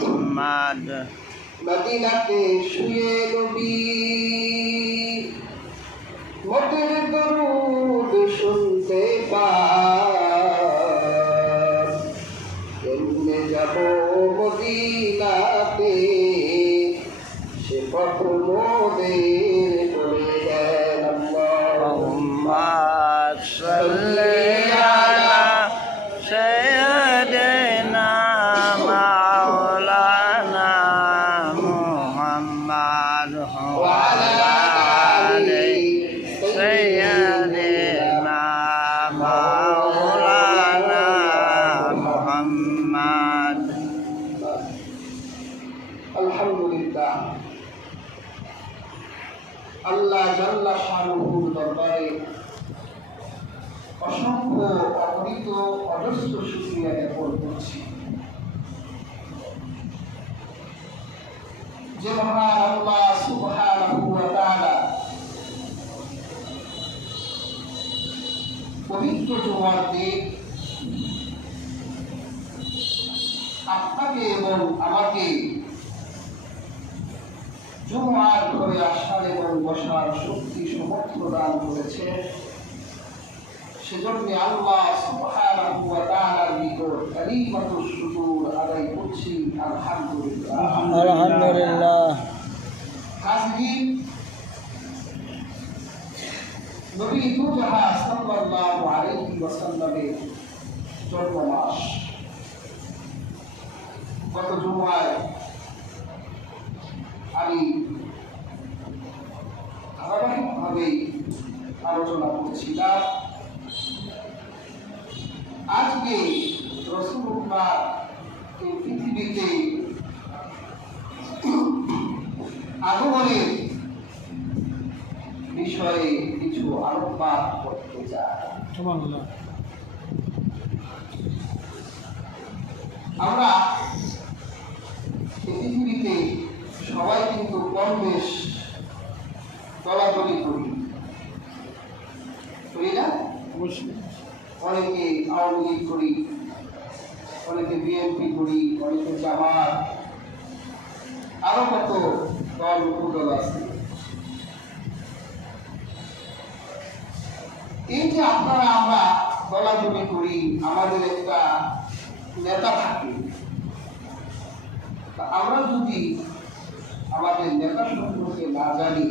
মুহাম্মাদ মদিনাতে শুয়ে নবী মোদের দরুদ শুনতে পান কেমনে যাব মদিনাতে সে পথ মোদের করে দেন আল্লাহুম্মা সাল্লি আলা সাইয়্যিদিনা মাওলানা মুহাম্মাদ ওয়া আলা আলি সাইয়্যিদিনা মাওলানা মুহাম্মাদ। আলহামদুলিল্লাহ, আল্লাহ জাল্লা শানুহুর দরবারে অসংখ্য অগণিত অজস্র শুকরিয়া জ্ঞাপন করছি যে মহান আল্লাহ সুবহানাহু ওয়া তাআলা পবিত্র জুমার দিন আপনাকে এবং আমাকে জুমার ঘরে আসার এবং বসার শক্তি সমর্থ দান করেছে। সেজন্য আল্লাহ সুবহানাহু ওয়া তাআলার নিকট কালিমাতুশ শুকর আদায় করছি আলহামদুলিল্লাহ। আলহামদুলিল্লাহ। হাজিরিন, নবী দুজাহান সাল্লাল্লাহু আলাইহি ওয়াসাল্লামের জন্ম মাস। গত জুমায় আমি ধারাবাহিকভাবে আলোচনা করছিলাম। আজকে রাসূলুল্লাহ এই পৃথিবীতে আগমনের বিষয়ে কিছু আলোকপাত করতে চাই। আমরা পৃথিবীতে সবাই কিন্তু কম বেশ চলাচলি করি না? অনেকে আওয়ামী লীগ করি, অনেকে বিএনপি করি, অনেকে জামাত, আরো কত দল উপদল আছে। এই যে আপনারা আমরা দলাদলি করি, আমাদের একটা নেতা থাকে, আমরা যদি আমাদের নেতা সম্পর্কে না জানি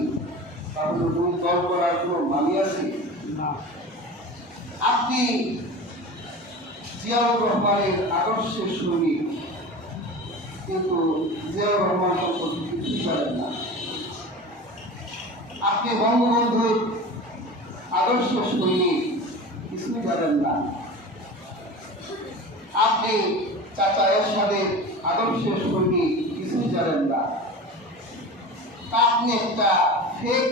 তাহলে দুই দল করার কোনো মানে আছে না। আপনি জিয়াউর রহমানের আদর্শের সৈনিক, কিন্তু জিয়াউর রহমান সম্পর্কে কিছুই জানেন না। আপনি বঙ্গবন্ধুর আদর্শ সৈনিক, কিছুই জানেন না। আপনি চাচা এরশাদের আদর্শের সৈনিক, কিছুই জানেন না। আপনি একটা ফেক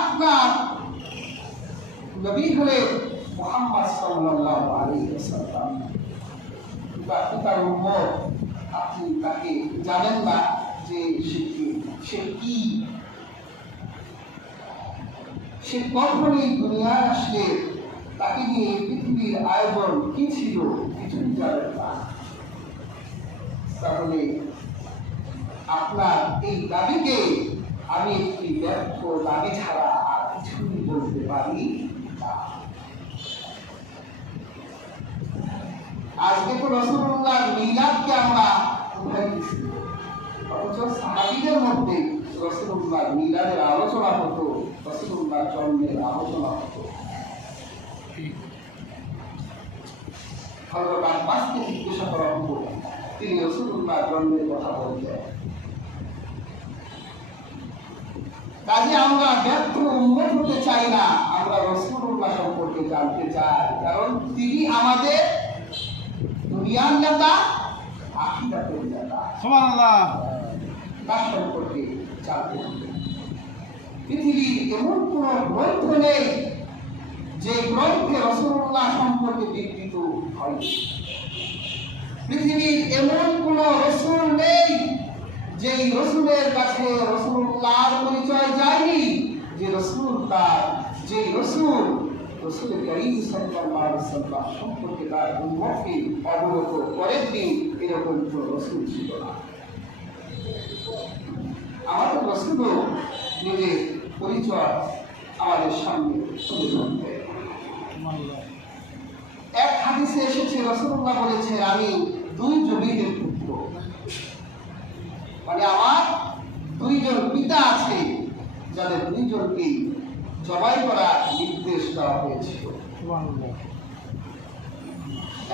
আপনার নবী হলেন মুহাম্মদ সাল্লাল্লাহু আলাইহি ওয়াসাল্লাম, তার উম্মত। আপনি তাকে জানেন না যে সে কি, সে কখনই দুনিয়ায় আসলে তাকে নিয়ে পৃথিবীর আয়োজন কি ছিল কিছুই জানেন না। তাহলে আপনার এই দাবিকে আমি একটি ব্যর্থ দাবি ছাড়া আর কিছুই বলতে পারি না। আজকে তো রাসূলুল্লাহর মিলাদকে আমরা উঠাই দিচ্ছি, অথচ সাহাবীদের মধ্যে রাসূলুল্লাহর মিলাদের আলোচনা হতো, রাসূলুল্লাহর জন্মের আলোচনা হতো। হযরত আব্বাসকে জিজ্ঞাসা করা হতো, তিনি রাসূলুল্লাহর জন্মের কথা বলতেন। কাজে আমরা ব্যর্থ উম্মত হতে চাই না, আমরা রাসূলুল্লাহ সম্পর্কে জানতে চাই, কারণ তিনি আমাদের দুনিয়ার নেতা, আখিরাতের নেতা। সুবহানাল্লাহ। তার সম্পর্কে জানতে হবে। পৃথিবীর এমন কোন গ্রন্থ নেই যে গ্রন্থে রাসূলুল্লাহ সম্পর্কে বিবৃত হয়নি। পৃথিবীর এমন কোন রাসূল নেই যেই রাসূলের কাছে রাসূলুল্লাহর পরিচয় যায়নি, যে রাসূল রাসূল কারীম সাল্লাল্লাহু আলাইহি ওয়াসাল্লাম সম্পর্কে তার উম্মতকে অবগত করেননি, এরকম কোনো রাসূল ছিল না। আমাদের রাসূল নিজের পরিচয় আমাদের সামনে তুলে ধরতেন। এক হাদিসে এসেছে রাসূলুল্লাহ বলেছেন, আমি দুই জবিদের পুত্র, মানে আমার দুইজন পিতা আছে যাদের দুইজনকে জবাই করার নির্দেশ দেওয়া হয়েছিল।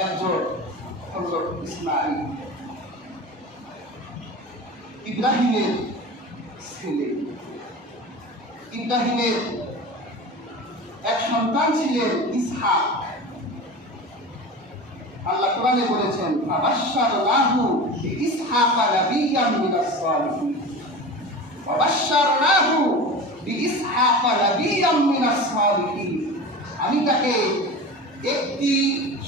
একজন হযরত ইসমাঈল, ইব্রাহিমের ছেলে। ইব্রাহিমের এক সন্তান ছিলেন ইসহাক। আল্লাহ কোরআনে বলেছেন, ফাবাশশারনাহু বিইসহাকা নাবিয়্যাম মিনাস সালিহিন। ফাবাশশারনাহু বিইসহাকা নাবিয়্যাম মিনাস সালিহিন। আমি তাকে একটি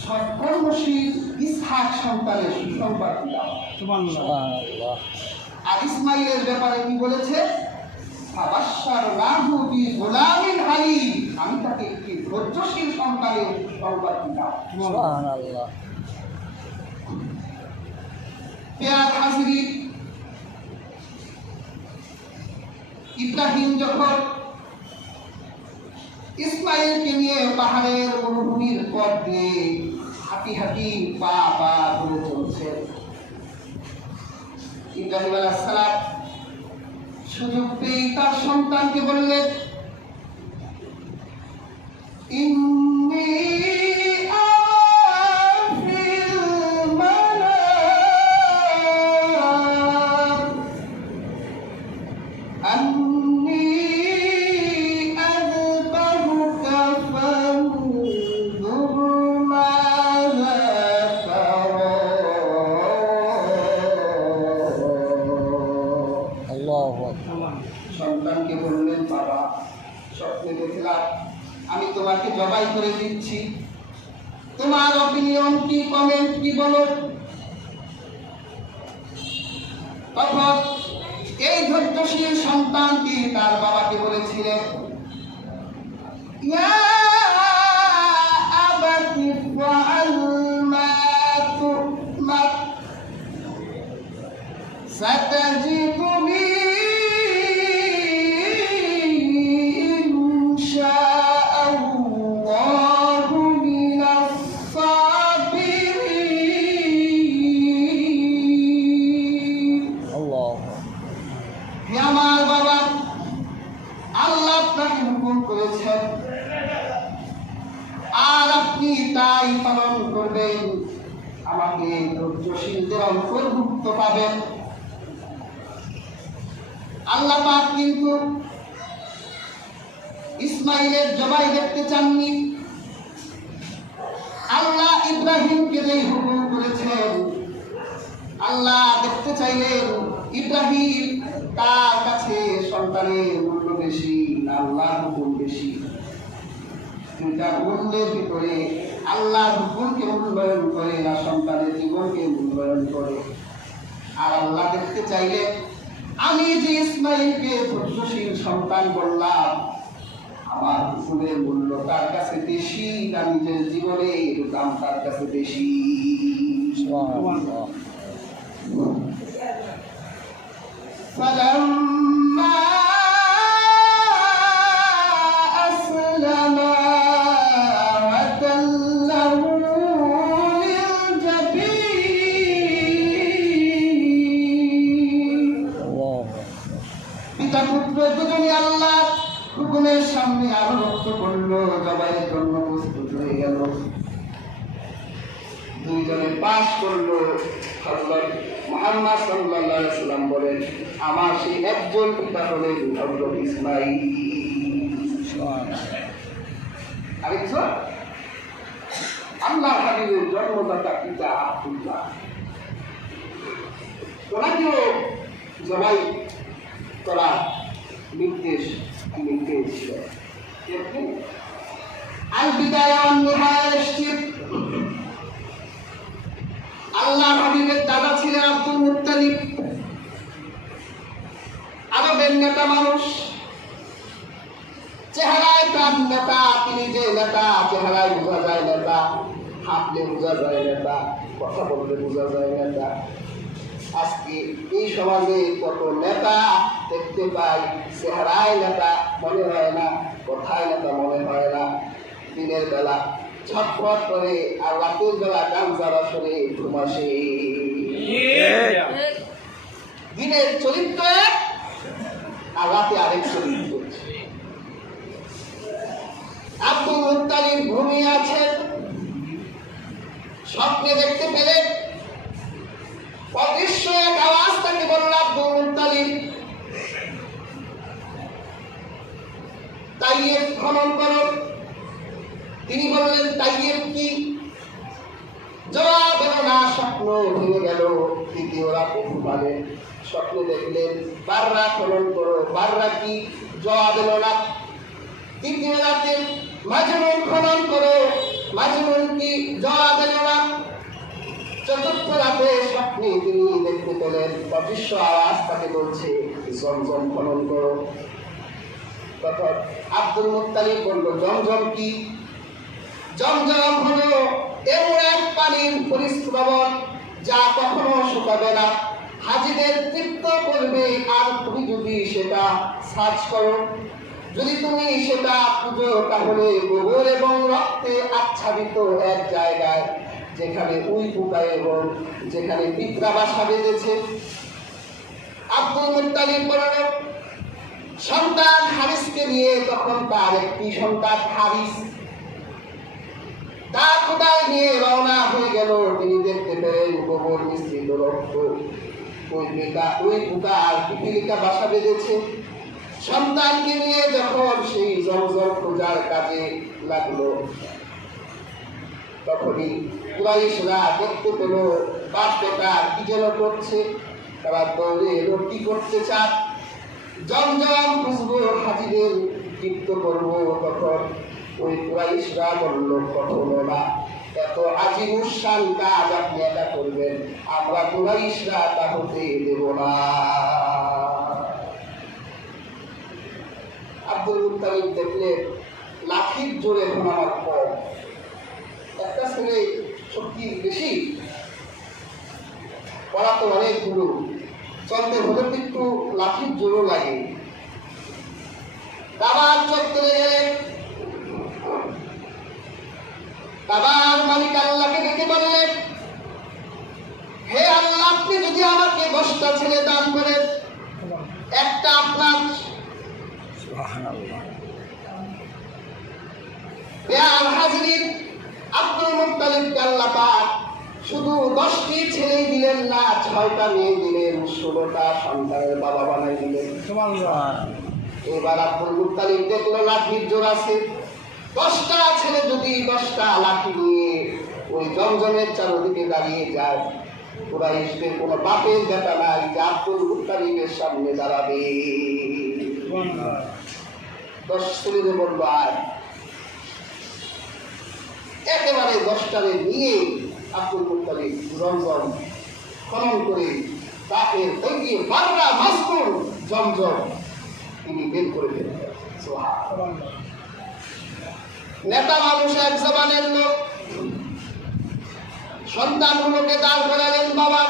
সৎকর্মশীল ইসহাক সন্তানের সুসংবাদ দিলাম। সুবহানাল্লাহ। আর ইসমাইলের ব্যাপারে কি বলেছে? ফাবাশশারনাহু বিগুলামিন হালিম। আমি তাকে একটি ধৈর্যশীল সন্তানের সুসংবাদ দিলাম। সুবহানাল্লাহ। পেয়ার হাজিরিন, ইব্রাহিম যখন ইসমাইলকে নিয়ে পাহাড়ের মরুভূমির পথ দিয়ে হাঁটি হাঁটি পা পা ধরে চলছে, ইব্রাহিম আলাইহিস সালাম সুযোগ পেয়ে তার সন্তানকে বললেন, ইন্নী সন্তানকে বললেন, বাবা স্বপ্নে দেখলাম আমি তোমাকে জবাই করে দিচ্ছি, তোমার অপিনিয়ন কি, কমেন্ট কি বলো? তখন এই ধৈর্যশীল সন্তানটি তার বাবাকে বলেছিলেন, ইয়া আবাতি ফাআল মা তু'মার সাতাজিদুনি আর আপনি তাই পালন করবেন, আমাকে ধৈর্যশীলদের অন্তর্ভুক্ত পাবেন। আল্লাহ পাক কিন্তু ইসমাইলের জবাই দেখতে চাননি। আল্লাহ ইব্রাহিমকে যেই হুকুম করেছেন, আল্লাহ দেখতে চাইলেন ইব্রাহিম তার কাছে সন্তানের মূল্য বেশি না আল্লাহর হুকুম বেশি। দুইটা মূল্যের ভিতরে আল্লাহর হুকুমকে মূল্যায়ন করে না সন্তানের জীবনকে মূল্যায়ন করে। আর আল্লাহ দেখতে চাইলে আমি যে ইসমাইলকে ধৈর্যশীল সন্তান বললাম, আমার হুকুমের মূল্য তার কাছে বেশি না নিজের জীবনের দাম তার কাছে বেশি। সুবহানাল্লাহ। فلما أسلما وتله للجبين পিতা পুত্র দুজনে আল্লাহ হুকুমের সামনে আনুগত্য করলো, জবাইয়ের জন্য প্রস্তুত হয়ে গেল। দুইজনে পাশ করলো। হযরত মুহাম্মদ সাল্লাল্লাহু আলাইহি ওয়াসাল্লাম বলেন, আমার সেই একজন পিতা হলেন হযরত ইসমাঈল। আরেকজন আল্লাহর হাবিবের জন্মদাতা পিতা আব্দুল্লাহ। ওনাকেও জবাই করার নির্দেশ ছিল। আল বিদায়া ওয়ান নিহায়া এসেছে। আল্লাহর হাবিবের দাদা ছিলেন আব্দুল মুত্তালিব, আরবের নেতা মানুষ, চেহারায় তার নেতা, তিনি যে নেতা চেহারায় বোঝা যায় নেতা, হাঁটলে বোঝা যায় নেতা, কথা বললে বোঝা যায় নেতা। আজকে এই সমাজে কত নেতা দেখতে পাই, চেহারায় নেতা মনে হয় না, কথায় নেতা মনে হয় না। দিনের বেলা ছটফট করে আর রাতের বেলা গাঞ্জার আসরে ঘুমাসে। দিনের চরিত্র এক আর রাতে আরেক চরিত্র। আব্দুল মুত্তালিব ঘুমিয়ে আছেন, স্বপ্নে দেখতে পেলেন অদৃশ্য এক আওয়াজ তাকে বলল, আব্দুল মুত্তালিব তাইয়েব খনন করো। তিনি বললেন, তাইয়েব কি? জবাব এলো না, স্বপ্ন ভেঙে গেল। তৃতীয় রাত ঘুমালেন, স্বপ্নে দেখলেন বাররা খনন করো। বাররা কি? জবাব এলো না। তৃতীয় রাতে মাজনুন খনন করো। মাজনুন কি? জবাব এলো না। চতুর্থ রাতে স্বপ্নে তিনি দেখতে পেলেন অদৃশ্য আওয়াজ তাকে বলছে, জমজম খনন করো। তখন আব্দুল মুত্তালিব বলল, জমজম কি? জমজম হলো এমন এক পানির পরিস্রবণ যা কখনো শুকাবে না, হাজিদের তৃপ্ত করবে। আর তুমি যদি সেটা সার্চ করো, যদি তুমি সেটা পুজো, তাহলে গোবর এবং রক্তে আচ্ছাদিত এক জায়গায়, যেখানে উই পোকা এবং যেখানে পিঁপড়া বাসা বেঁধেছে। আব্দুল মুত্তালিব বলল, সন্তান হারিসকে নিয়ে, তখন তার একটি সন্তান হারিস তার কোথায় নিয়ে রওনা হয়ে গেল। তিনি দেখতে পেলেন গোবর মিশ্রিত রক্ত, ওই পোকা আর পিপিলিকা বাসা বেঁধেছে। সন্তানকে নিয়ে যখন সেই জমজম খোঁজার কাজে লাগলো, তখনই কুরাইশরা দেখতে পেল বাচ্চাটা কি যেন করছে। তারা দৌড়ে এলো, কি করতে চান? জমজম খুঁজবো, হাজিদের তৃপ্ত করবো। তখন ওই কুরাইশরা বলল, কখনো না, এত আজিমুসান কাজ আপনি একা করবেন, আমরা কুরাইশরা তা হতে দেব না। আব্দুল মুত্তালিব দেখলেন লাঠির জোরে আমার কম, একটা ছেলে শক্তি বেশি, পড়া তো অনেকগুলো, চলতে হলে একটু লাঠির জোরও লাগে। কাবার চত্বরে গেলেন, কাবার মালিক আল্লাহকে ডেকে বললেন, হে আল্লাহ, আপনি যদি আমাকে 10টা ছেলে দান করেন, একটা আপনার। আব্দুল মুত্তালিবকে আল্লাহ পাক শুধু 10টি ছেলেই দিলেন না, 6টা মেয়ে দিলেন, 16টা সন্তানের বাবা বানাই দিলেন। এবার আব্দুল মুত্তালিব দেখলো লাঠির জোর আছে, 10টা ছেলে যদি 10টা লাঠি নিয়ে ওই জমজমের চারদিকে দাঁড়িয়ে যায়, কুরাইশদের কোনো বাপের বেটা নাই যে আব্দুল মুত্তালিবের সামনে দাঁড়াবে। 10 ছেলেদের বলল, আর একেবারে 10টারে নিয়ে আব্দুল মুত্তালিব জমজম খনন করে তাকে তৈরি বাররা মাসকুর জমজম তিনি বের করে দিলেন। নেতা মানুষ, এক জবানের লোক, সন্তানগুলোকে দান করালেন, বাবা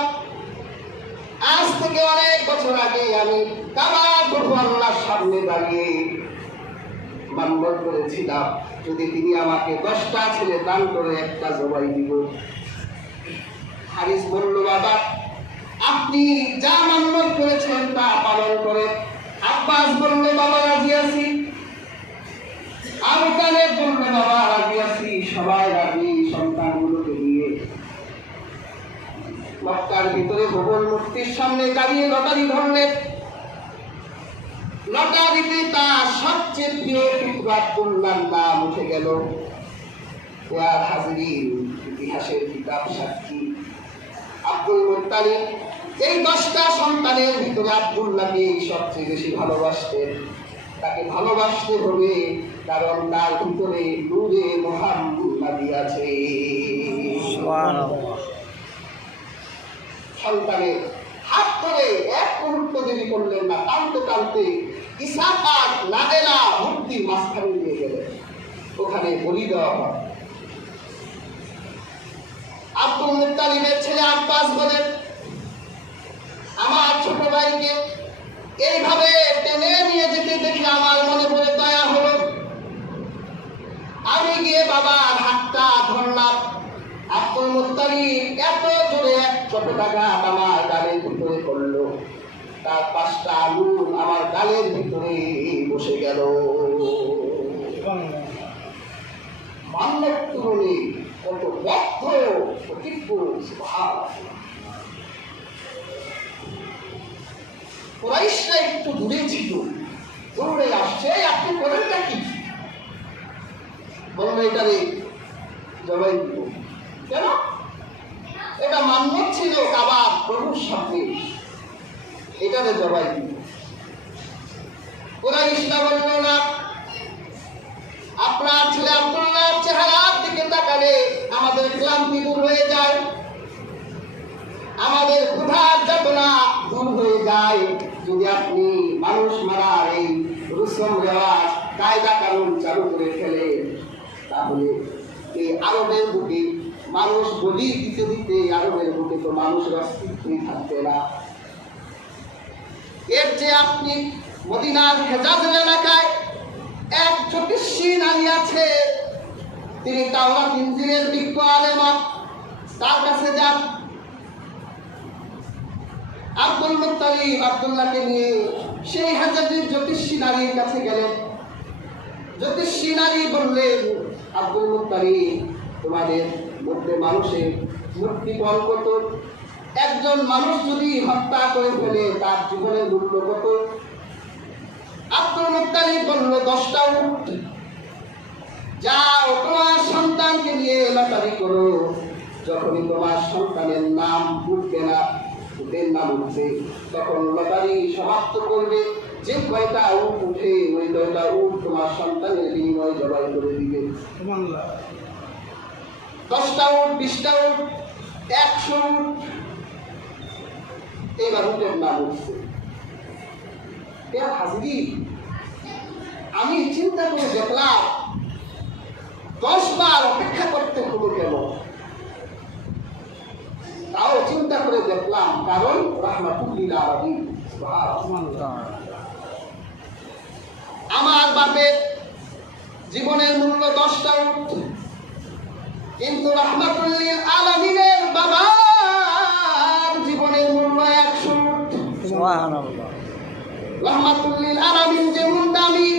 আজ থেকে অনেক বছর আগে আমি কাবার আল্লাহর সামনে দাঁড়িয়ে মান্যত করেছিলাম, যদি তিনি আমাকে 10টা ছেলে দান করে একটা জবাই দিব। হারিস বলল, বাবা আপনি যা মান্যত করেছেন তা পালন করে। আব্বাস বলল, বাবা রাজি আছি। আবু তালেব বলল, বাবা রাজি আছি। সবাই রাজি, সন্তানগুলোকে নিয়ে মক্কার ভিতরে ভগবান মূর্তির সামনে দাঁড়িয়ে লটারি ধরলেন। লটারিতে তার সবচেয়ে প্রিয় টুকরা আব্দুল্লাহর নাম উঠে গেল। আর হাজিরিন, ইতিহাসের কিতাব সাক্ষী, আব্দুল মুত্তালিব এই 10টা সন্তানের ভিতরে আব্দুল্লাহকে সবচেয়ে বেশি ভালোবাসতেন। তাকে ভালোবাসতে হবে কারণ তার ভিতরে নূরে মুহাম্মাদি আছে। সন্তানের হাত ধরে এক মুহূর্ত দেরি করলেন না, টানতে টানতে ইসাক নাদেলা মূর্তির মাঝখানে নিয়ে গেলেন। ওখানে বলি দেওয়া হয়। আব্দুল মুত্তালিবের ছেলে আব্বাস বলেন, আমার ছোট ভাইকে এইভাবে টেনে নিয়ে যেতে দেখে আমার মনে বড় দয়া হলো। আমি গিয়ে বাবার হাতটা ধরলাম। আব্দুল মুত্তালিব এত জোরে এক চপেটাঘাত আমার গালের ভিতরে করলো, তার 5টা আঙুল আমার গালের ভিতরে বসে গেল। মানব তুলনে কত বদ্ধ প্রতিজ্ঞ! কুরাইশরা একটু দূরে ছিল, দৌড়ে আসছে, আপনি করেনটা কি? বললো এটারে জবাই দিব। কেন? এটা মান্য ছিল কাবার প্রভুর সামনে, এটারে জবাই দিব। কুরাইশরা বলল না, আপনার ছেলে আব্দুল্লাহর চেহারার দিকে তাকালে আমাদের ক্লান্তি দূর হয়ে যায়, আমাদের ক্ষুধার যাতনা দূর হয়ে যায়। যদি আপনি মানুষ মারার এই রুসুম রেওয়াজ কায়দা কানুন চালু করে ফেলেন, তাহলে এই আরবের বুকে মানুষ বলি দিতে দিতে আরবের বুকে তো মানুষের অস্তিত্বই থাকবে না। এর যে আপনি মদিনার হেজাজ এলাকায় এক জ্যোতিষী নারী আছে, তিনি তাওরাত ইনজিলের বিজ্ঞ আলেমা, তার কাছে যান। আব্দুল মুত্তালিব আব্দুল্লাহকে নিয়ে সেই হেজাজের জ্যোতিষী নারীর কাছে গেলেন। জ্যোতিষী নারী বললেন, আব্দুল মুত্তালিব, তোমাদের মধ্যে মানুষের মৃত্যুফল কত? একজন মানুষ যদি হত্যা করে ফেলে তার জীবনের মূল্য কত? আব্দুল মুত্তালিব বলল, 10টা উট। যাও তোমার সন্তানকে নিয়ে লটারি করো, যখনই তোমার সন্তানের নাম উঠবে না, উটের নাম উঠবে, তখন লটারি সমাপ্ত করবে। যে কয়টা উট উঠে ওই কয়টা উট তোমার সন্তানের বিনিময়ে জবাই করে দিবে। 10টা উট, 20টা উট, 100 উট, এবার উটের নাম উঠছে। হাজির, আমি চিন্তা করে দেখলাম 10 বার অপেক্ষা করতে হলো কেন? তাও চিন্তা করে দেখলাম, কারণ রাহমাতুল্লিল আলামিন, আমার বাপের জীবনের মূল্য 10টা উট, কিন্তু রাহমাতুল্লিল আলামিনের বাবার জীবনের মূল্য 100 উট। সুবহানাল্লাহ। রাহমাতুল্লিল আলামিন যেমন দামি,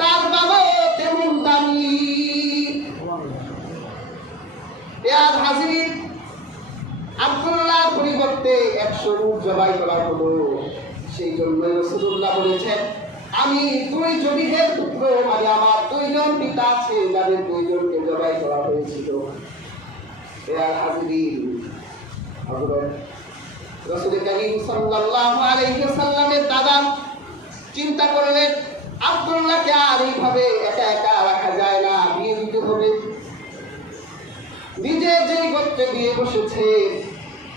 তার বাবাও তেমন দামি। ইয়ার হাজির, আব্দুল্লাহর পরিবর্তে 100 উট জবাই করা হলো। সেই জন্য রাসূলুল্লাহ বলেছেন, আমি 2 জবিহের পুত্র, মানে আমার 2 জন পিতা আছে, যাদের 2 জনকে জবাই করা হয়েছিল। ইয়ার হাজির, হযরত রাসূল কারীম সাল্লাল্লাহু আলাইহি ওয়াসাল্লামের দাদা চিন্তা করলেন, আব্দুল্লাহকে আর এইভাবে একা একা রাখা যায় না, বিয়ে দিতে হবে। নিজে যেই গোত্রে বিয়ে বসেছে,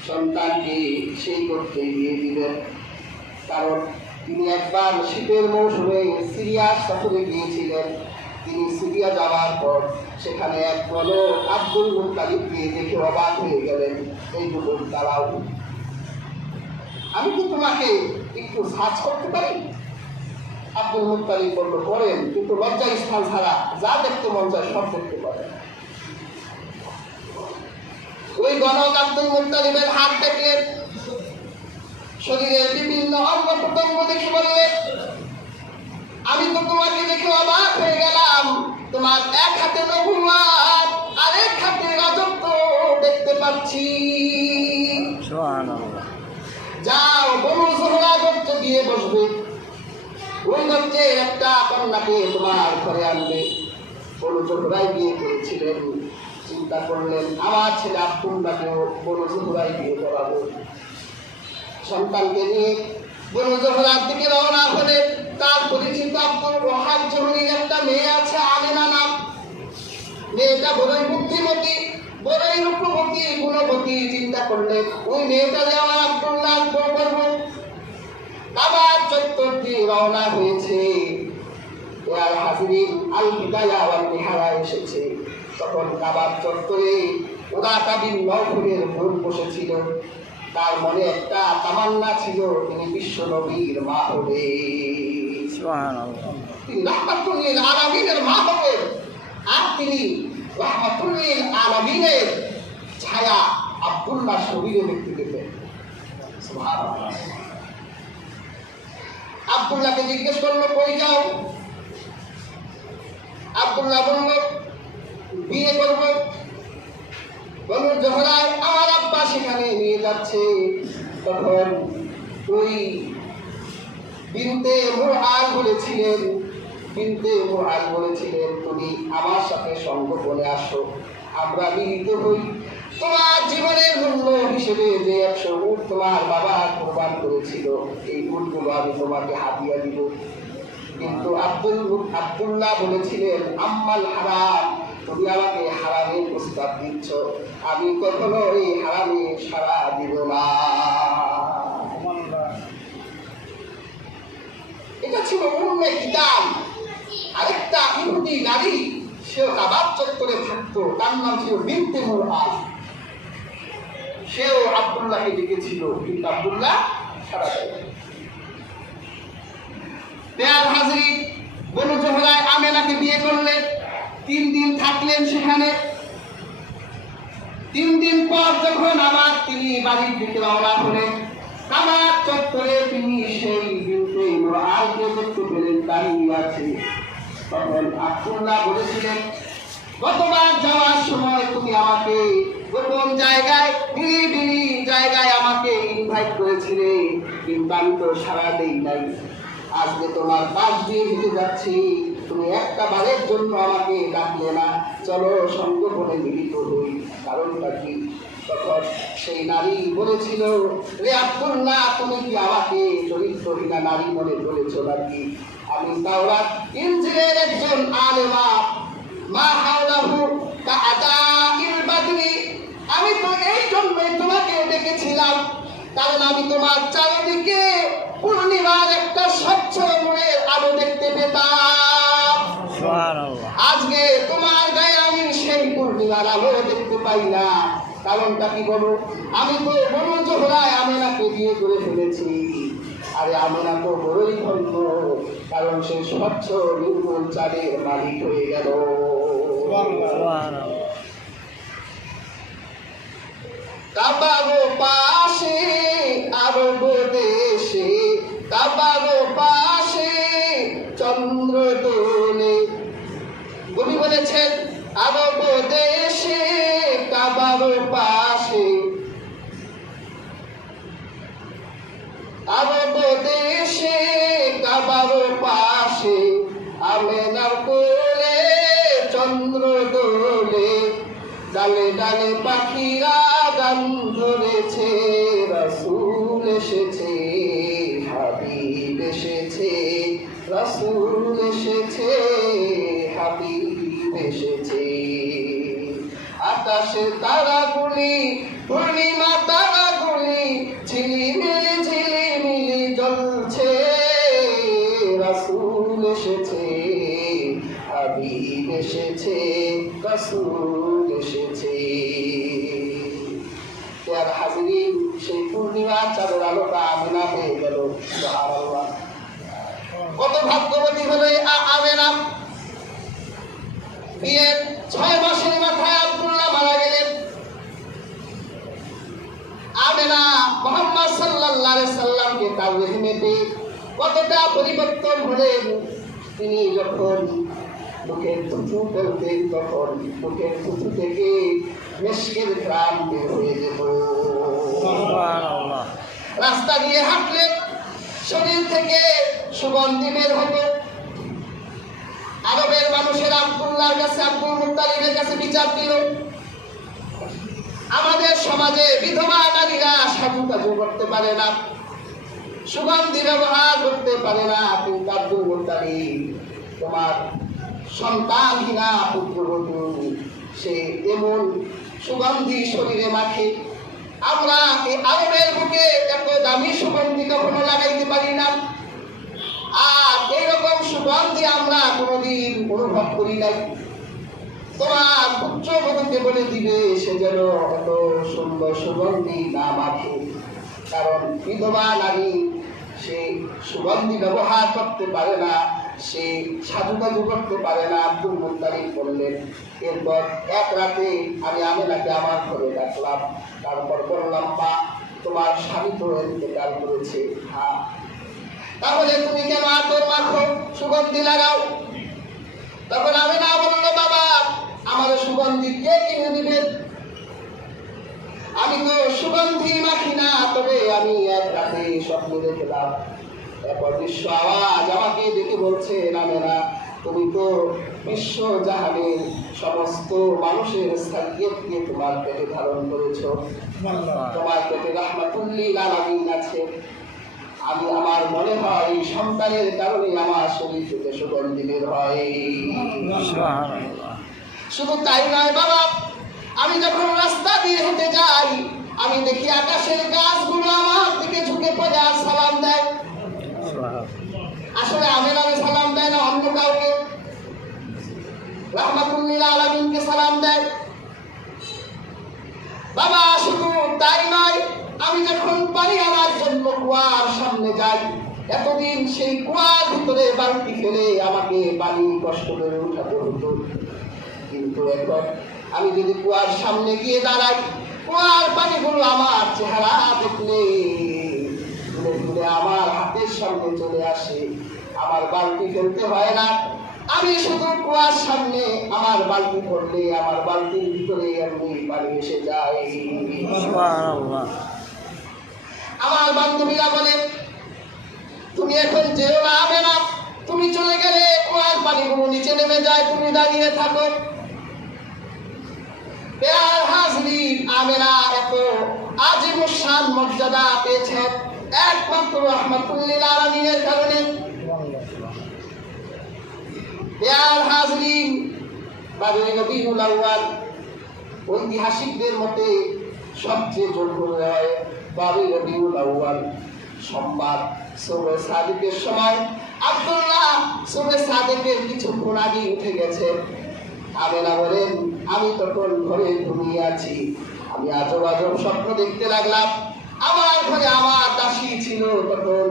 সন্তানকে সেই গোত্রে বিয়ে দিলেন। কারণ তিনি একবার শীতের মৌসুমে সিরিয়া সফরে গিয়েছিলেন। তিনি সিরিয়া যাওয়ার পর সেখানে এক বালক আব্দুল মুত্তালিবকে দেখে অবাক হয়ে গেলেন। এই যুবক দাঁড়াও, আমি কি তোমাকে একটু সার্চ করতে পারি? আব্দুল মুত্তালিব বলল, করেন, কিন্তু লজ্জা স্থান ছাড়া যা দেখতে মন চায় সব দেখতে পারেন। ওই গণক আব্দুল মুত্তালিবের হাত দেখলেন, শরীরের বিভিন্ন অঙ্গ প্রত্যঙ্গ দেখে বললেন, আমি তো তোমাকে দেখে অবাক হয়ে গেলাম, তোমার এক হাতে নবুয়ত আর এক হাতে রাজত্ব দেখতে পাচ্ছি। সুবহানাল্লাহ। যাও বনু যোহরা গোত্রে গিয়ে বসবে, ওই গোত্রের একটা কন্যাকে তোমার ঘরে আনবে। বনু যোহরায় বিয়ে করেছিলেন, চিন্তা করলেন আমার ছেলে আব্দুল্লাহকেও বনু যোহরায় বিয়ে করাবো। সন্তানকে নিয়ে বনু যোহরার দিকে রওনা হলে তার পরিচিত আব্দুল ওয়াহাব জহুরির একটা মেয়ে আছে, আমেনা নাম। মেয়েটা বড়ই বুদ্ধিমতী, বড়ই রূপবতী, গুণবতী। চিন্তা করলেন ওই মেয়েটা যে আমার আব্দুল্লাহ করবো। আবার চত্বর দিয়ে রওনা হয়েছে। আর হাজিরিন আল বিদায়া ওয়াল নিহায়া এসেছে, তখন কাবার চত্বরে উরাকা বিন নওফলের বোন বসেছিল। তার মনে একটা তামান্না ছিল, তিনি বিশ্ব নবীর মা হবে, সুবহানাল্লাহ। তিনি রাহমাতুল লিল আলামিনের মা হবে, আর তিনি রাহমাতুল লিল আলামিনের ছায়া আব্দুল্লাহ শরীরে দেখতে পেতেন। সুবহানাল্লাহ। আব্দুল্লাহকে জিজ্ঞেস করলো, কই যাও? আব্দুল্লাহ বলল, বিয়ে করবো। বলল, জোহরায় আমার আব্বা সেখানে নিয়ে যাচ্ছে। তখন ওই বিনতে মুরআল বলেছিলেন, তুমি আমার সাথে সঙ্গোপনে আসো, আমরা মিলিত হই। তোমার জীবনের মূল্য হিসেবে যে 100 উট তোমার বাবা কোরবান করেছিল, এই উটগুলো আমি তোমাকে হাদিয়া দিব। কিন্তু আব্দুল্লাহ বলেছিলেন, আম্মাল হারাম, তুমি আমাকে হারামের প্রস্তাব দিচ্ছ, আমি কখনো এই হারামে সাড়া দিব না। এটা ছিল উম্মে কিতাব। আরেকটা ইহুদি নারী, সেও কাবার চত্বরে থাকতো, তার নাম ছিল বিনতে মুরআল। সেও আব্দুল্লাহকে ডেকেছিল, কিন্তু আব্দুল্লাহ সাড়া দেয়নি। দেয়ার হাজরিন, বনু জোহরায় আমেনাকে বিয়ে করলেন। 3 দিন থাকলেন সেখানে। 3 দিন পর যখন আবার তিনি বাড়ির দিকে রওনা হলেন, কাবার চত্বরে তিনি সেই বিনতে মুরআলকে দেখতে পেলেন, দাঁড়িয়ে আছে। তখন আব্দুল্লাহ বলেছিলেন, গতবার যাওয়ার সময় তুমি আমাকে গোপন জায়গায়, নিরিবিলি জায়গায় আমাকে ইনভাইট করেছিলে, কিন্তু আমি তো সাড়া দেই নাই। আজকে তোমার পাশ দিয়ে হেঁটে যাচ্ছি, তুমি একটা বারের জন্য আমাকে ডাকলে না, চলো সঙ্গোপনে মিলিত হই, কারণটা কি? তখন সেই নারী বলেছিল, রে আব্দুল্লাহ, তুমি কি আমাকে চরিত্রহীনা নারী মনে করেছো নাকি? আমি তাওরাত ইনজিলের একজন আলেমা, মা হাওলাহু কাআদাইল বাদরি। আমি তো এই জন্যই তোমাকে ডেকেছিলাম, কারণ আমি তোমার চারিদিকে পূর্ণিমার একটা স্বচ্ছ নূরের আলো দেখতে পেতাম। সুবহানাল্লাহ। আজকে তোমার গায়ে আমি সেই পূর্ণিমার আলো দেখতে পাই না। কারণটা কি বলো? আমি তো বনু জোহরায় আমেনাকে বিয়ে করে ফেলেছি। আরে আমেনা তো বড়ই ধন্য, কারণ সে স্বচ্ছ নির্মল চাঁদের মালিক হয়ে গেল। সুবহানাল্লাহ। কাবারো পাশে আরব দেশে, কাবারো পাশে চন্দ্র দোলে। কবি বলেছেন, আরব দেশে কাবারো পাশে, আরব দেশে কাবারো পাশে, আমেনার কোলে চন্দ্র দোলে। ডালে ডালে পাখিরা গান ধরেছে, রাসূল এসেছে, হাবিব এসেছে, রাসূল এসেছে, হাবিব এসেছে। আকাশে তারাগুলি, পূর্ণিমা তারাগুলি ঝিলিমিলি ঝিলিমিলি জ্বলছে, রাসূল এসেছে, হাবিব এসেছে, রাসূল এসেছে। আর হাজিরিন, সেই পূর্ণিমার চাঁদের আলোটা আমেনা হয়ে গেল। সুবহানাল্লাহ। কত ভাগ্যবতী হলো আমেনা। বিয়ের 6 মাসের মাথায় আব্দুল্লাহ মারা গেলেন। আমেনা মুহাম্মদ সাল্লাল্লাহু আলাইহি সাল্লামকে তার রহিমেতে কতটা পরিবর্তন হলেন। তিনি যখন মুখের থুথু ফেলতেন, তখন মুখের থুথু থেকে মিশকের ঘ্রাণ বের হয়ে যেত। সুবহানাল্লাহ। রাস্তা দিয়ে হাঁটলে শরীর থেকে সুগন্ধি বের হতো। আরবের মানুষের আব্দুল্লাহর কাছে, আব্দুল মুত্তালিবের কাছে বিচার দিল, আমাদের সমাজে বিধবা নারীরা সাজুকাজু করতে পারে না, সুগন্ধি ব্যবহার করতে পারে না, কিন্তু আব্দুল মুত্তালিব তোমার সন্তানহীনা পুত্রবধূ, সে এমন সুগন্ধি শরীরে মাখে, আমরা এই আরবের বুকে এত দামি সুগন্ধি কখনো লাগাইতে পারি না। আর এইরকম সুগন্ধি আমরা কোনোদিন অনুভব করি নাই। তোমার পুত্রবধূকে বলে দিবে সে যেন এত সুন্দর সুগন্ধি না মাখে, কারণ বিধবা নারী সে সুগন্ধি ব্যবহার করতে পারে না, সে সাজুগুজু করতে পারে না। আব্দুল মুত্তালিব বললেন, এরপর এক রাতে আমি আমেনাকে আমার ঘরে ডাকলাম, তারপর বললাম, মা তোমার স্বামী তো ইন্তেকাল করেছে, হ্যাঁ, তাহলে তুমি কেন আতর মাখো, সুগন্ধি লাগাও? তখন আমেনা বলল, বাবা আমার সুগন্ধি কে কিনে দিবেন? আমি তো সুগন্ধি মাখি না, তবে আমি এক রাতে স্বপ্ন দেখলাম, এরপর বিশ্ব আওয়াজ আমাকে দেখে বলছে, আমেনা তুমি তো বিশ্ব জাহানের সমস্ত মানুষের সাইয়্যিদকে তোমার পেটে ধারণ করেছো, তোমার পেটে রাহমাতুল লিল আলামিন আছে। আমি আমার মনে হয় এই সন্তানের কারণে আমার শরীর থেকে সুগন্ধি বের হয়। সুবহানাল্লাহ। শুধু তাই নয় বাবা, আমি যখন রাস্তা দিয়ে হেঁটে যাই আমি দেখি আকাশের গাছগুলো আমার দিকে ঝুঁকে পড়ে আর সালাম দেয়। আসলে আমেনাকে সালাম দেয় না, অন্য কাউকে, রাহমাতুল লিল আলামিনকে সালাম দেয়। বাবা শুধু তাই নয়, আমি যখন পানি আনার জন্য কুয়ার সামনে যাই, এতদিন সেই কুয়ার ভিতরে বালতি ফেলে আমাকে পানি কষ্ট করে উঠাতে হতো, কিন্তু এখন আমি যদি কুয়ার সামনে গিয়ে দাঁড়াই, কুয়ার পানিগুলো আমার চেহারা দেখলে ঘুরে ঘুরে আমার হাতের সামনে চলে আসে, আমার বালতি ফেলতে হয় না। আমি শুধু কুয়ার সামনে আমার বালতি পড়লে আমার বালতির ভিতরে এমনি পানি এসে যায়। সুবহানাল্লাহ। আমার বান্ধবীরা বলে, তুমি এখন যেও না আমেনা, তুমি চলে গেলে কুয়ার পানিগুলো নিচে নেমে যায়, তুমি দাঁড়িয়ে থাকো। প্যার হাজরিন, আমেনা এত আজিমুস শান মর্যাদা পেয়েছে একমাত্র রাহমাতুল লিল আলামিনের কারণে। প্যার হাজরিন, বারোই রবিউল আউয়াল ঐতিহাসিকদের মতে সবচেয়ে জনপ্রিয় হয় 12 রবিউল আউয়াল সোমবার সুবহে সাদিকের সময়। আব্দুল্লাহ সুবহে সাদিকের কিছুক্ষণ আগে উঠে গেছে। আমেনা বলেন, আমি তখন ঘরে ঘুমিয়ে আছি, আমি আজব আজব স্বপ্ন দেখতে লাগলাম। আমার ঘরে আমার দাসী ছিল, তখন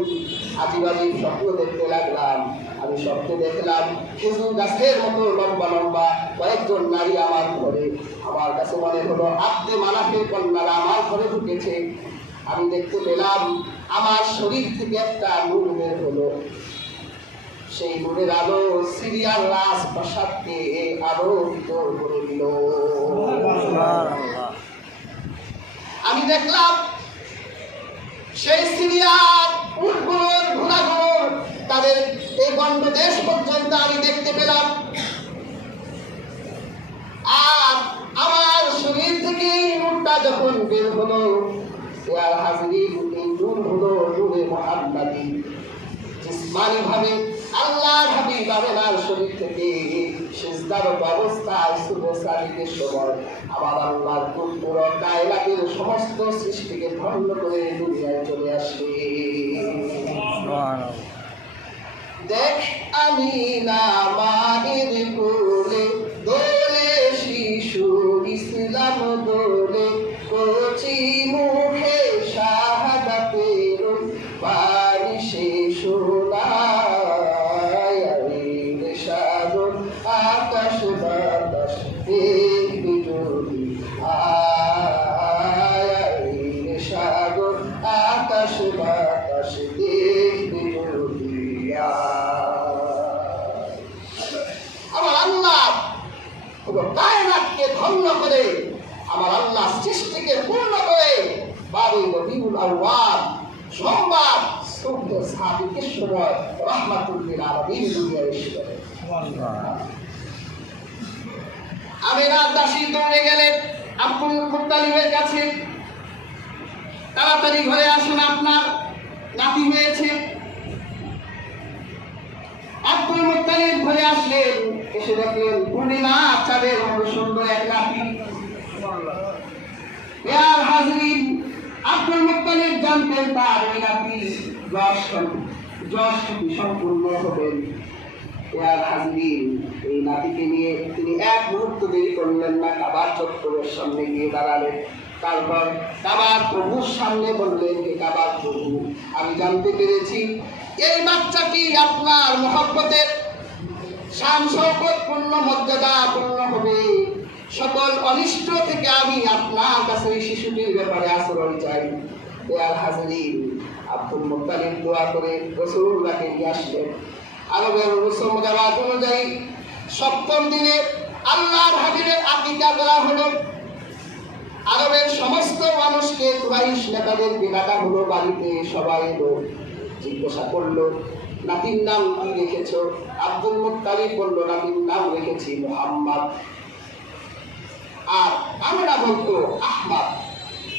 আজিব আজিব স্বপ্ন দেখতে লাগলাম। আমি স্বপ্নে দেখলাম খেজুর গাছের মতো লম্বা লম্বা কয়েকজন নারী আমার ঘরে। আমার কাছে মনে হলো আব্দে মানাফের কন্যারা আমার ঘরে ঢুকেছে। আমি দেখতে পেলাম আমার শরীর থেকে একটা নূর বের হলো, সেই নূরের আলো সিরিয়ার রাজপ্রাসাদকে আলোকিত করে দিল। সুবহানাল্লাহ। আমি দেখলাম সেই সিরিয়ার উটগুলোর ঘোড়াগুলোর তাদের এই গণ্ড দেশ পর্যন্ত আমি দেখতে পেলাম। আর আমার শরীর থেকে এই নূরটা যখন বের হলো, ইয়ার হাজিরিন, এই নূর হলো নূরে মুহাম্মাদি। জিসমানি ভাবে আল্লাহর হাবিব আমেনার শরীর থেকে সিজদারত অবস্থায় সুবহে সাদিকের সময় আমার আল্লাহর পুরো কায়নাতের সমস্ত সৃষ্টিকে ধন্য করে দুনিয়ায় চলে আসে। সুবহানাল্লাহ। দেখ আমিনা মায়ের কোলে দোলে শিশু ইসলাম দোলে, কচি মুখে শাহাদাতের বাণী সে শোনায়। রে সাগর আকাশ বাতাস দেখবি যদি আয়, রে সাগর আকাশ বাতাস দেখবি যদি আয়। আমার আল্লাহ পুরো কায়নাতকে ধন্য করে, আমার আল্লাহ সৃষ্টিকে পূর্ণ করে 12 রবিউল আউয়াল সোমবার সুবহে সাদিকের সময় রাহমাতুল লিল আলামিন দুনিয়ায় এসেছিলেন। আমেনা দাসী দৌড়ে গেলেন আব্দুল মুত্তালিবের কাছে, তাড়াতাড়ি ঘরে আসুন, আপনার নাতি হয়েছে। আব্দুল মুত্তালিব ঘরে আসলেন, এসে দেখলেন পূর্ণিমা চাঁদের মতো সুন্দর এক নাতি। ইয়ার হাজরিন, আব্দুল মুত্তালিব জানতেন তার ওই নাতি যশ সম্পূর্ণ হবেন। ইয়ার হাজরিন, এই নাতিকে নিয়ে তিনি এক মুহূর্ত দেরি করলেন না, কাবার চত্বরের সামনে গিয়ে দাঁড়ালেন। তারপর কাবার প্রভুর সামনে বললেন, হে কাবার প্রভু, আমি জানতে পেরেছি এই বাচ্চাটি আপনার মহব্বতের শান শওকত পূর্ণ মর্যাদা পূর্ণ হবে। সকল অনিষ্ট থেকে আমি আপনার কাছে এই শিশুটির ব্যাপারে আশ্রয় চাই। ইয়ার হাজরিন, আব্দুল মুত্তালিব দোয়া করে রাসূলুল্লাহকে নিয়ে আসলেন। আরবের রসম রেওয়াজ অনুযায়ী সপ্তম দিনে আল্লাহর হাবিবের আকিকা করা হলো। আরবের সমস্ত মানুষকে কুরাইশ নেতাদেরকে ডাকা হলো বাড়িতে। সবাই এলো, জিজ্ঞাসা করলো, নাতির নাম কি রেখেছ? আব্দুল মুত্তালিব বলল, নাতির নাম রেখেছি মুহাম্মদ। আর আমরা বলতো আহমদ।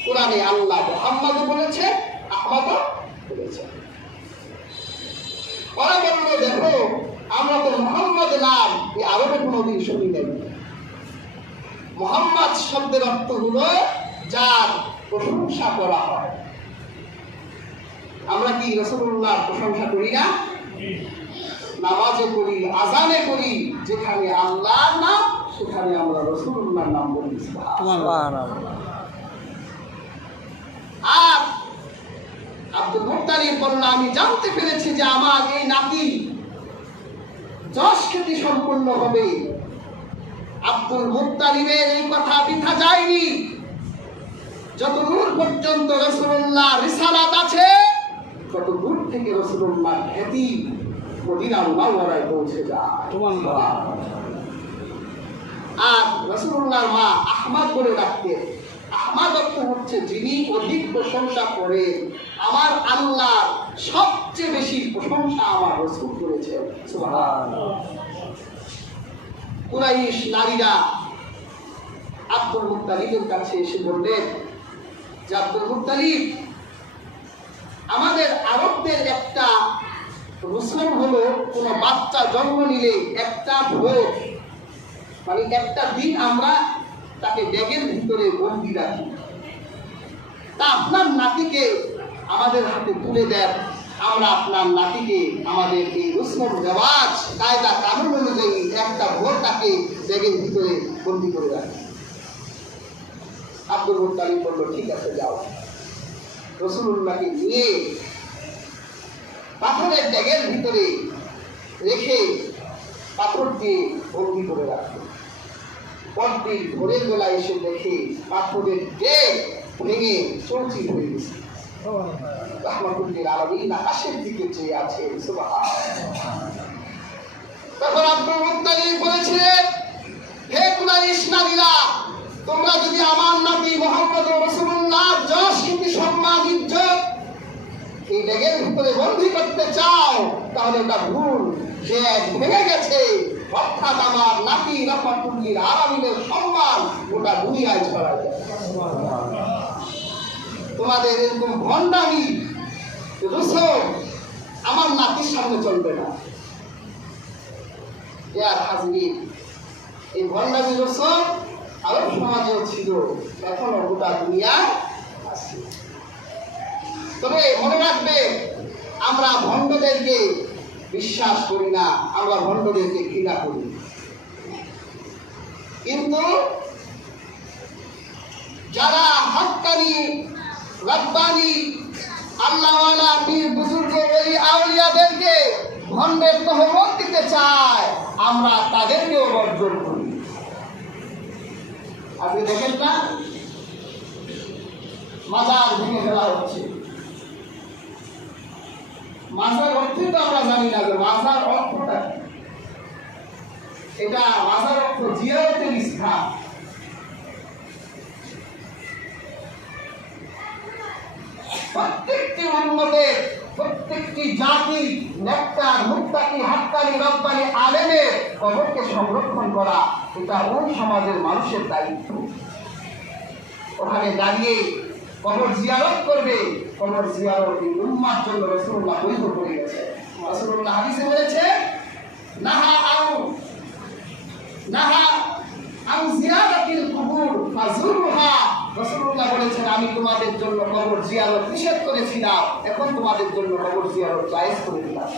কোরআনে আল্লাহ মুহাম্মদও বলেছে, আহমদও বলেছে। ওরা বললো, দেখো আমরা তো মুহাম্মদ নাম এই আরবে কোনোদিন শুনি নাই। মুহাম্মদ শব্দের অর্থ হলো যার প্রশংসা করা হয়। আমরা কি রাসূলুল্লাহর প্রশংসা করি না? নামাজে করি, আজানে করি, যেখানে আল্লাহর নাম সেখানে আমরা রাসূলুল্লাহর নাম বলি। আর আব্দুল মুত্তালিব বলল, আমি জানতে পেরেছি যে আমার এই নাতি যশ খ্যাতি সম্পন্ন হবে। আব্দুল মুত্তালিবের এই কথা বৃথা যায়নি। যতদূর পর্যন্ত রাসূলুল্লাহ রিসালাত আছে, তত দূর থেকে রাসূলুল্লাহ খ্যাতি মদিনার মুনাওয়ারায় পৌঁছে যায়। আর রাসূলুল্লাহর মা আহমদ বলে ডাকতেন। আহমদ অর্থ হচ্ছে যিনি অধিক প্রশংসা করেন। আমার আল্লাহর সবচেয়ে বেশি প্রশংসা আমার রাসূল করেছেন। সুবহানাল্লাহ। কুরাইশ নারীরা আব্দুল মুত্তালিবের কাছে এসে বললেন যে, আব্দুল মুত্তালিব, আমাদের আরবদের একটা রসম হলো কোন বাচ্চা জন্ম নিলে একটা ভোর, মানে একটা দিন আমরা তাকে ব্যাগের ভিতরে বন্দি রাখি। তা আপনার নাতিকে আমাদের হাতে তুলে দেন, আমরা আপনার নাতিকে আমাদের এই রসম রেওয়াজ কায়দা কানুন অনুযায়ী একটা ভোর তাকে ব্যাগের ভিতরে বন্দি করে রাখি। আব্দুল মুত্তালিব বলল, ঠিক আছে, যাও। রাসূলুল্লাহকে নিয়ে পাথরের ব্যাগের ভিতরে রেখে পাথর দিয়ে বন্দি করে রাখলো। পরদিন ভোরের বেলা এসে দেখে পাথরের ব্যাগ ভেঙে চৌচির হয়ে গেছে। রাহমাতুল্লিল আলামিন আকাশের দিকে চেয়ে আছে। সুবহানাল্লাহ। তখন আব্দুল মুত্তালিব বলেছিলেন, হে কুরাইশ নারীরা, তোমরা যদি আমার নবী মুহাম্মদ রাসূলুল্লাহ যশ কীর্তি সম্মান ইজ্জত এই ব্যাগের ভিতরে বন্দী করতে চাও, তাহলে এটা ভুল। ব্যাগ ভেঙে গেছে, অর্থাৎ আমার নাতি রাহমাতুল্লিল আলামিনের সম্মান গোটা দুনিয়ায় ছড়ায় যায়। তোমাদের এরকম ভণ্ডামি রসম আমার নাতির সামনে চলবে না। ইয়ার হাজরিন, এই ভণ্ডামি রসম আরব সমাজেও ছিল, এখনো গোটা দুনিয়ায় আছে। তবে মনে রাখবে, আমরা ভণ্ডদেরকে বিশ্বাস করি না, আমরা ভণ্ডদেরকে ঘৃণা করি। কিন্তু যারা হক্কানি, রব্বানি, আল্লাহওয়ালা, পীর বুজুর্গ, ওলি আউলিয়াদেরকে ভণ্ডের তহমত দিতে চায়, আমরা তাদেরকেও বর্জন করি। আজকে দেখেন না, মাজার ভেঙে ফেলা হচ্ছে। মাজার অর্থ তো আমরা জানি না যে মাজার অর্থটা কি। এটা মাজার অর্থ জিয়ারতের স্থান। প্রত্যেকটি উম্মতের, প্রত্যেকটি জাতি, নেককার, মুত্তাকি, হাক্কানি, রব্বানি আলেমের কবরকে সংরক্ষণ করা, এটা ওই সমাজের মানুষের দায়িত্ব। ওখানে দাঁড়িয়ে কবর জিয়ারত করবে। কবর জিয়ারত এই উম্মার জন্য রাসূলুল্লাহ বৈধ করে গেছে। রাসূলুল্লাহ হাদিসে বলেছে, নাহা আউ জিয়ারাতিল কুবুর ফাজুরহা। রাসূলুল্লাহ বলেছেন, আমি তোমাদের জন্য কবর জিয়ারত নিষেধ করেছিলাম, এখন তোমাদের জন্য কবর জিয়ারত জায়েজ করে দিলাম।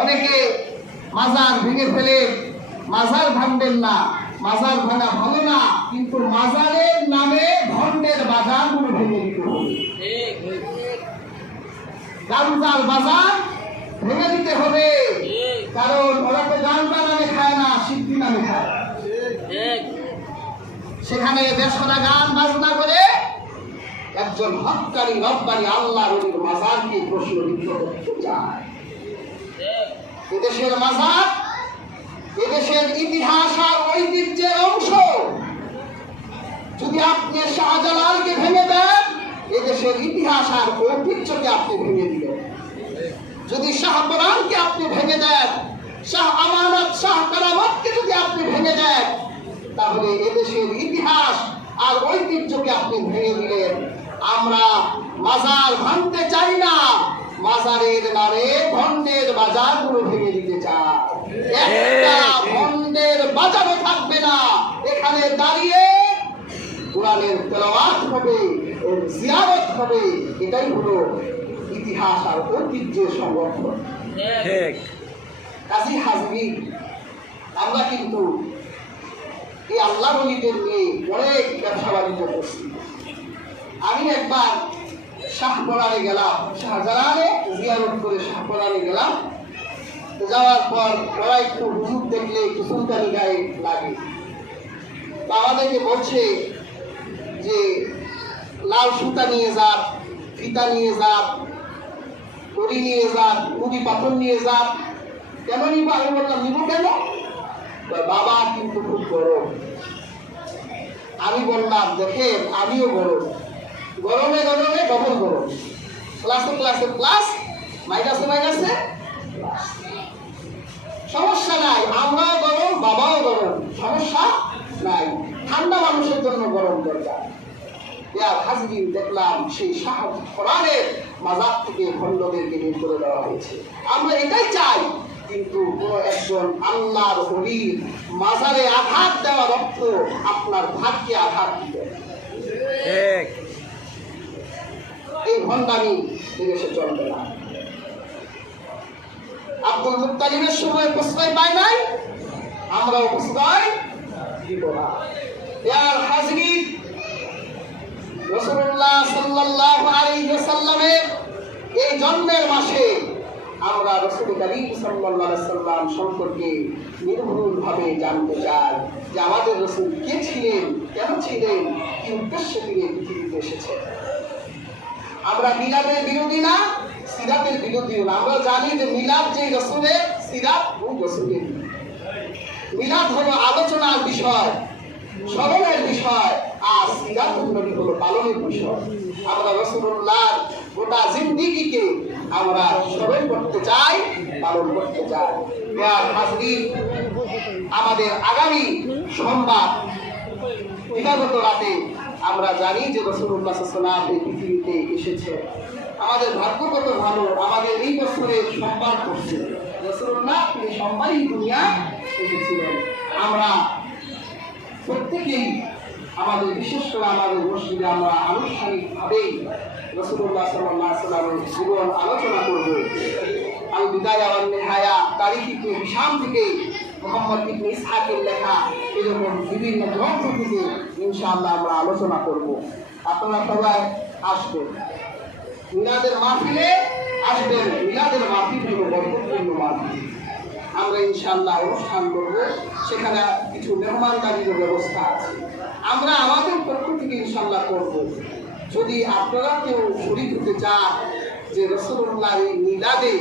অনেকে মাজার ভেঙে ফেলে, মাজার ভাঙবেন না, মাজার ভাঙা ভালো না, কিন্তু মাজারের নামে ভণ্ডের বাজারগুলো ভেঙে দিতে হবে। গামজার বাজার ভেঙে দিতে হবে, কারণ ওরা তো গামজা নামে খায় না, সিদ্ধি নামে খায়। সেখানে দেশরা গান বাজনা করে একজন হক্কানি রব্বানি আল্লাহ রবির মাজারকে প্রশ্নবিদ্ধ করতে চায়। এদেশের মাজার এদেশের ইতিহাস আর ঐতিহ্যের অংশ। যদি আপনি শাহজালালকে ভেঙে দেন, এদেশের ইতিহাস আর ঐতিহ্যকে আপনি ভেঙে দিলেন। যদি শাহপরানকে আপনি ভেঙে দেন, শাহ আমানত শাহ কারামতকে যদি আপনি ভেঙে দেন, তাহলে এদেশের ইতিহাস আর ঐতিহ্যকে আপনি ভেঙে দিলেন। আমরা মাজার ভাঙতে চাই না, মাজারের নামে ভণ্ডের বাজারগুলো ভেঙে দিতে চাই। একটা ভণ্ডের বাজারও থাকবে না, এখানে দাঁড়িয়ে কোরআনের তেলাওয়াত হবে, এর জিয়ারত হবে। এটাই হলো ইতিহাস আর ঐতিহ্যের সংরক্ষণ। কাজী হাজরিন, আমরা কিন্তু এই আল্লাহ ওলিদের নিয়ে অনেক ব্যবসা বাণিজ্য করছি। আমি একবার শাহপরানে গেলাম, শাহজালালে জিয়ারত করে শাহপরানে গেলাম। যাওয়ার পর ওরা একটু হুজুর দেখলে একটু সুলতানি গায়ে লাগে, তো আমাদেরকে বলছে যে লাল সুতা নিয়ে যান, ফিতা নিয়ে যান, দড়ি নিয়ে যান, মুড়ি পাথর নিয়ে যান। কেন নিব? আমি বললাম নিব কেন? বাবা কিন্তু খুব গরম। আমি বললাম দেখেন আমিও গরম, গরমে গরমে ডবল গরম, ক্লাসে ক্লাসে প্লাস, মাইনাসে মাইনাসে প্লাস। সমস্যা নাই, আমরাও গরম, বাবাও গরম, সমস্যা নাই। ঠান্ডা মানুষের জন্য গরম দরকার। হাজরিন, দেখলাম সেই শাহপরানের মাজার থেকে খণ্ডদেরকে বের করে দেওয়া হয়েছে। আমরা এটাই চাই, কিন্তু কোন একজন আল্লাহর ওলির মাজারে আঘাত দেওয়ার অর্থ আপনার ভাগ্যে আঘাত দিবে। এই ভণ্ডামি বিদেশে চলবে না। আব্দুল মুত্তালিবের সময় প্রশ্রয় পায় নাই, আমরাও প্রশ্রয় দিব না। ইয়ার হাজরিন, রাসূলুল্লাহ সাল্লাল্লাহু আলাইহি ওয়াসাল্লামের এই জন্মের মাসে আমরা রাসূল করিম সাল্লাল্লাহু আলাইহি ওয়াসাল্লাম সম্পর্কে নির্ভুলভাবে জানতে চাই যে আমাদের রাসূল কে ছিলেন, কেন ছিলেন, কি উদ্দেশ্যে তিনি পৃথিবীতে এসেছেন। আমরা মিলাদের বিরোধী না, সিরাতের বিরোধীও না। আমরা জানি যে মিলাদ যে রাসূলের, সিরাত ওই রাসূলের। মিলাদ হলো আলোচনার বিষয়, স্মরণের বিষয়, আর সিরাত হলো পালনের বিষয়। আমরা রাসূলুল্লাহর গোটা জিন্দেগিকে আমরা স্মরণ করতে চাই, পালন করতে চাই। হাজরিন, আমাদের আগামী সোমবার দিবাগত রাতে আমরা জানি যে রাসূলুল্লাহ সাল্লাল্লাহু আলাইহি ওয়াসাল্লাম এই পৃথিবীতে এসেছে। আমাদের ভাগ্য কত ভালো, আমাদের এই বছরে সোমবার করছে রাসূলুল্লাহ, তিনি সোমবারই দুনিয়া এসেছিলেন। আমরা প্রত্যেকেই আমাদের, বিশেষ করে আমাদের মসজিদে আমরা আনুষ্ঠানিকভাবেই রাসূলুল্লাহ সাল্লাল্লাহু আলাইহি ওয়াসাল্লামের জীবন আলোচনা করব। আল বিদায়া ওয়ান নিহায়া, তারিখ ইবনে হিশাম থেকে, মুহাম্মদ ইবনে ইসহাকের লেখা এরকম বিভিন্ন গ্রন্থ থেকে ইনশাআল্লাহ আমরা আলোচনা করব। আপনারা সবাই আসবেন, মিলাদের মাহফিলে আসবেন। মিলাদের মাহফিল হলো বরকতপূর্ণ মাহফিল। আমরা ইনশাআল্লাহ অনুষ্ঠান করব, সেখানে কিছু মেহমানদারির ব্যবস্থা আছে, আমরা আমাদের পক্ষ থেকে ইনশাআল্লাহ করব। যদি আপনারা কেউ শরীক হতে চান যে রাসূলুল্লাহ এই মিলাদে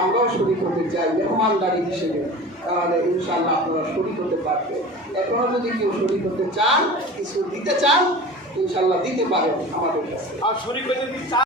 আমরাও শরীক হতে চাই মেহমানদারি হিসেবে, তাহলে ইনশাআল্লাহ আপনারা শরীক হতে পারবেন। এখনো যদি কেউ শরীক হতে চান, কিছু দিতে চান, ইনশাআল্লাহ দিতে পারেন আমাদের কাছে। আর শরীক হতে